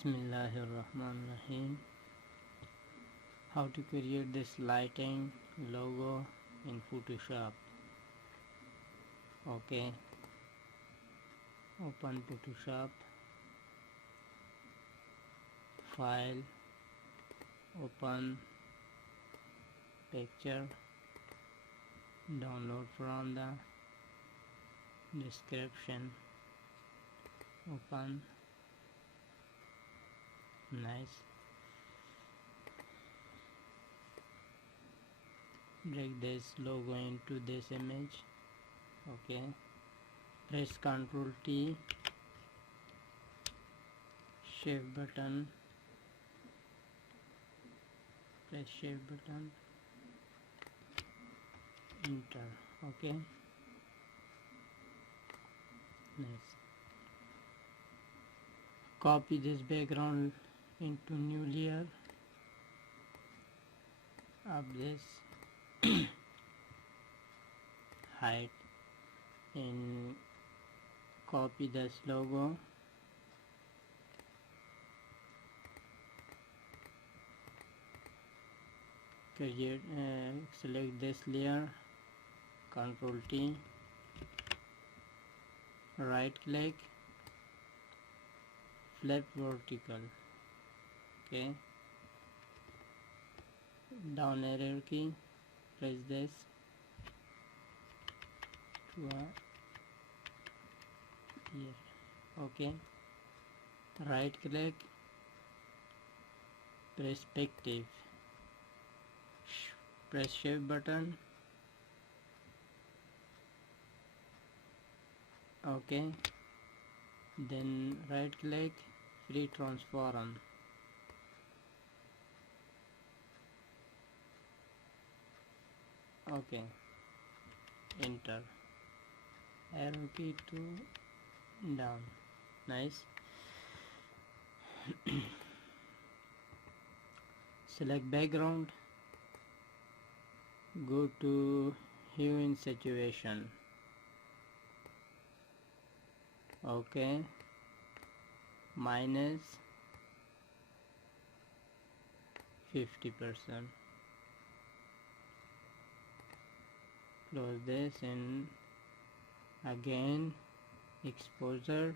Bismillahirrahmanirrahim. How to create this lighting logo in Photoshop. Okay, open Photoshop, file, open picture, download from the description, open, nice. Drag this logo into this image. Okay, press Ctrl T, shift button, press shift button, enter. Okay, nice. Copy this background into new layer of this height and copy this logo, create select this layer, Ctrl T, right click, flip vertical. Okay, down arrow key, press this to here. Okay, right click, perspective, press shift button. Okay, then right click, free transform. Okay, enter, arrow key to down. Nice. Select background, go to hue and saturation. Okay, minus 50%. Close this and again exposure,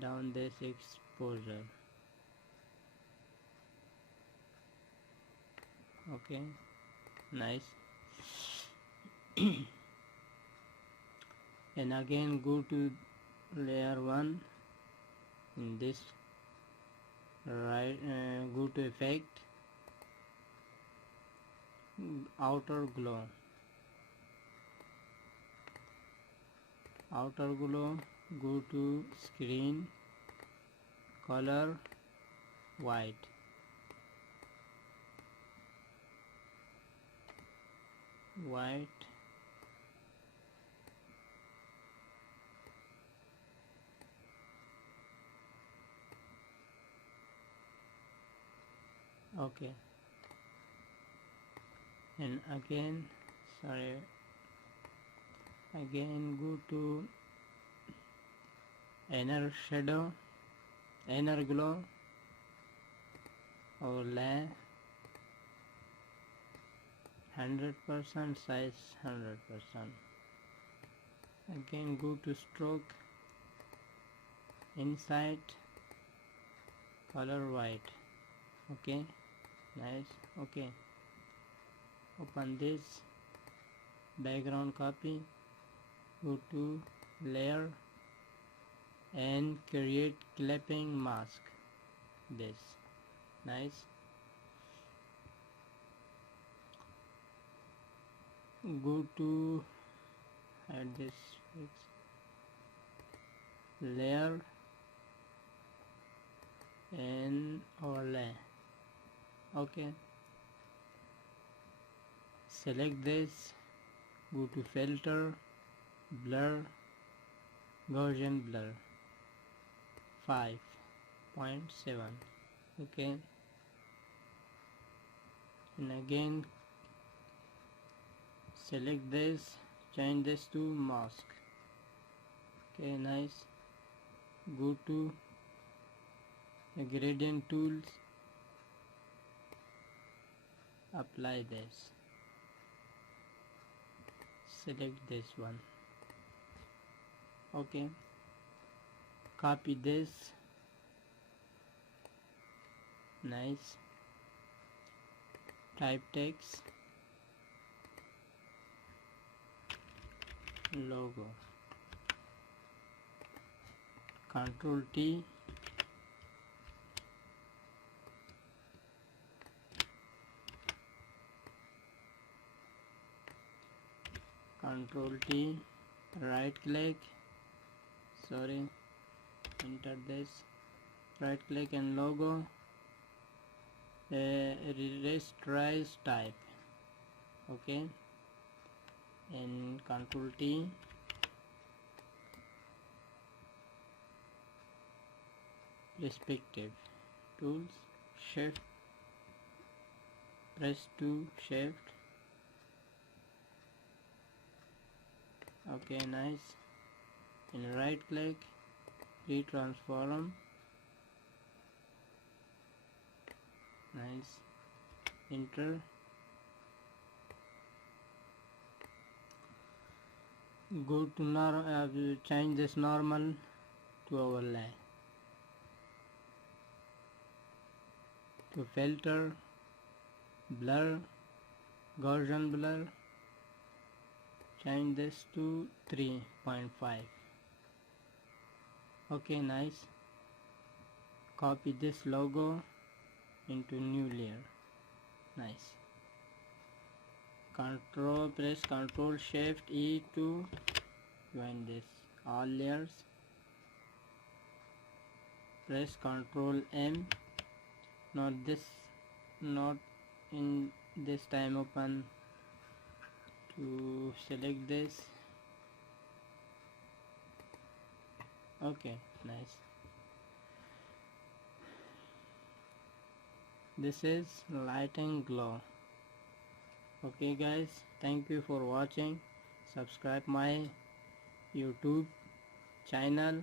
down this exposure. Okay, nice. And again go to layer 1 in this, right, go to effect, outer glow, go to screen, color white, okay, and again go to inner shadow, inner glow, overlay, 100%, size 100%. Again go to stroke, inside, color white. Okay, nice. Okay, open this background, copy, go to layer and create clipping mask. This, nice. Go to add this fix, layer and overlay. Okay, select this, go to filter, blur, Gaussian blur 5.7. okay, and again select this, change this to mask. Okay, nice. go to the gradient tools, apply this, select this one. Okay, copy this, nice, type text, logo, Control T, Control T, right click, enter this, right click and logo, rasterize type, okay, and Control T, perspective tools, shift, press to shift, okay, nice, and right click, retransform, nice, enter, go to change this normal to overlay, to filter, blur, Gaussian blur, change this to 3.5, okay, nice, copy this logo into new layer, nice, press Control Shift E to join this all layers, press Control M, not in this time, open to select this, okay, nice, this is light and glow. Okay guys, thank you for watching. Subscribe my YouTube channel